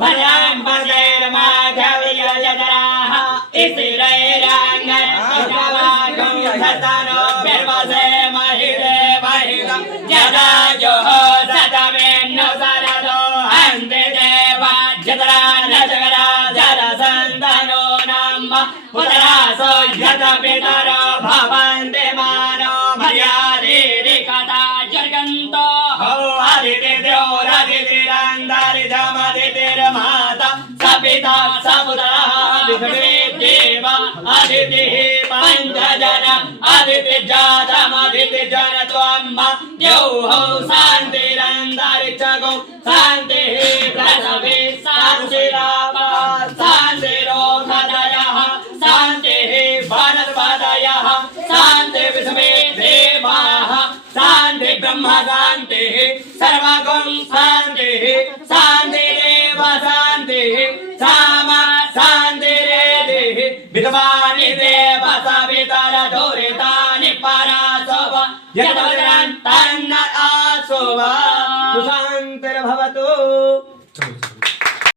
भद्रं पश्येर्माघवीयजराः स्थिरैरङ्गैर्वागं सतनो बिर्वसे महिरे महितं जदायुः सतमेन्नु सरदो हन्ति देवा जतरा न जगरा जरसन्दनो नाम पुतरासो यत पितरो भवन्ति मानो मर्यादिरिकता जर्गन्तो हो अदितिर्माता सपिता सपुतरः विष्णुवे देव अदितिः पञ्चजन अदितिर्जातमदितिर्जन त्वं द्यौः शान्तिरन्तरिक्षगो शान्तिः पृथिवी शान्तिरापः शान्तिरोषधयः शान्तिः वनस्पतयः शान्ति विष्णुवे देवाः शान्ति ब्रह्म शान्तिः सर्वगुण शान्तिः शान्तिरेव शान्तिः सामा शान्तिरेधिः विद्वानि देव सवितर दुरितानि परासव यद्वदन्तं न आसुव